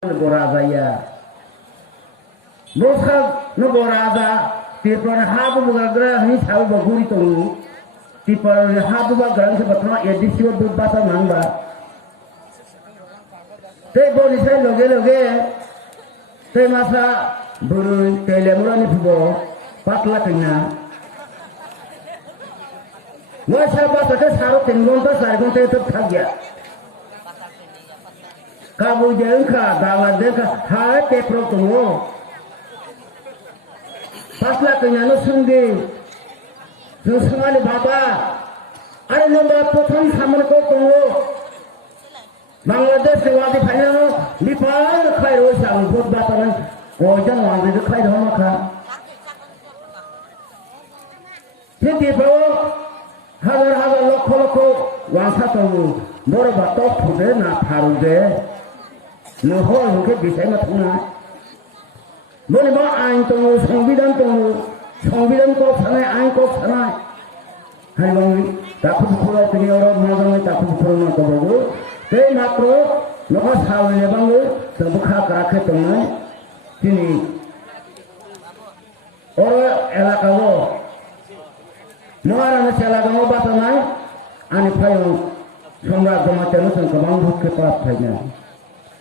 Gorazaya Moskov no Goraza Tipon Habu Gagra his how Bagurito Tipon Habu Bagan Patna Edisio Bata Manga Te Bonisa Loge Loge Te Masa Buru Telemurani Fubo Patla Kina Wasa Bata Saro Tingonta Sargonte Tagya Kamu jengka, Bangladesh, hai tepro tunggu. Paslah kenyano sungguh, sungguh bapa. Ada nombor program saman ko tunggu. Bangladesh sewadi final, di pal khai roh sang buat bataran. Ojan wadi tu khai roh maka. Jadi bawa habar loko wangsa tunggu. Boro batok pude na parude. Nuhol mungkin bisa matuna. Boleh bawa aing tunggu, sembilan kau sana, aing kau sana. Hai bang, takut pulau tini orang magang takut pulau nak bawa. Tapi makro, lepas hal ni bang, terbuka kerak teman. Sini orang elak kau, muara nasi elak kau batanai, ane payung, semua jemaah tenusan kebang bukit pas saja.